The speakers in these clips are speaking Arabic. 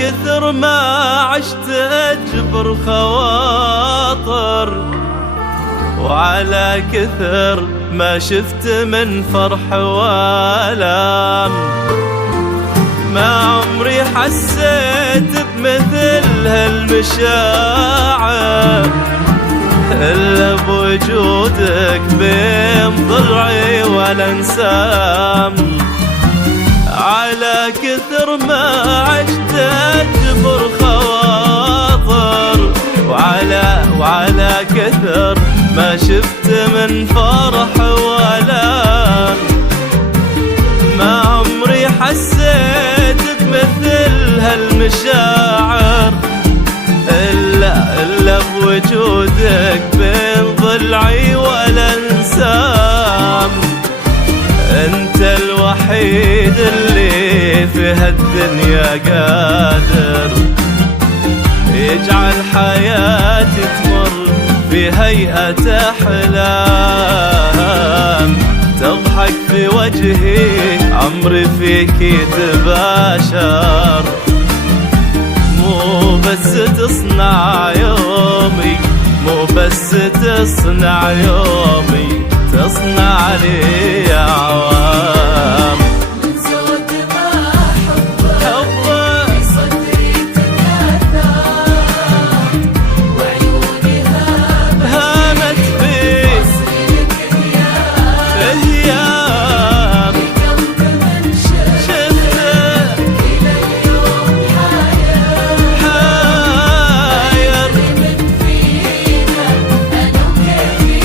كثر ما عشت أجبر خواطر، وعلى كثر ما شفت من فرح والام، ما عمري حسيت بمثل هالمشاعر إلا بوجودك بين ضلعي والانسام. على كثر ما عشت أجبر خواطر، وعلى كثر ما شفت من فرح والام، ما عمري حسيت بمثل هالمشاعر إلا بوجودك بين ضلعي والانسام. انت الوحيد اللي في هالدنيا قادر يجعل حياتي تمر في هيئة أحلام، تضحك في وجهي عمري فيك يتباشر، مو بس تصنع يومي، مو بس تصنع يومي، تصنع لي عوام. من زود ما حبك في صدري تكاثر، وعيوني هامت فيك وصيلك أيام، بقلب من شفتك إلى اليوم حاير من فينا أنا وكيفي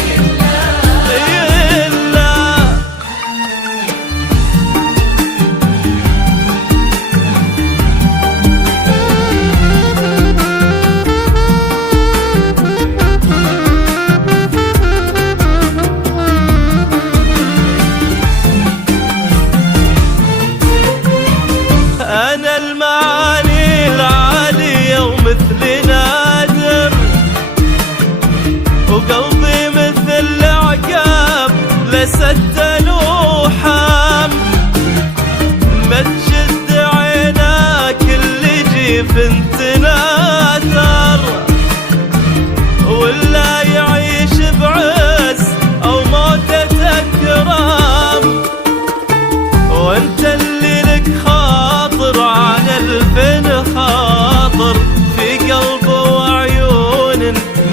إلا أنا المعاني العالية ومثلي نادر، وقلبي مثل العقاب لسد لوحام، ما تشد عيناك اللي جيف تناثر، ولا يعيش بعز أو موتة كرام، وانت اللي لك خاطر عن الفن خاطر، في قلب وعيون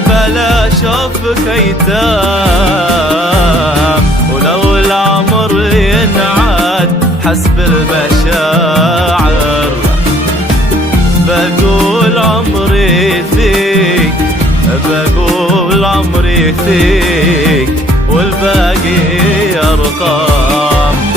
بلا شوفك ايتام، ولو العمر ينعاد حسب المشاعر، بقول عمري فيك، بقول عمري فيك، والباقي أرقام.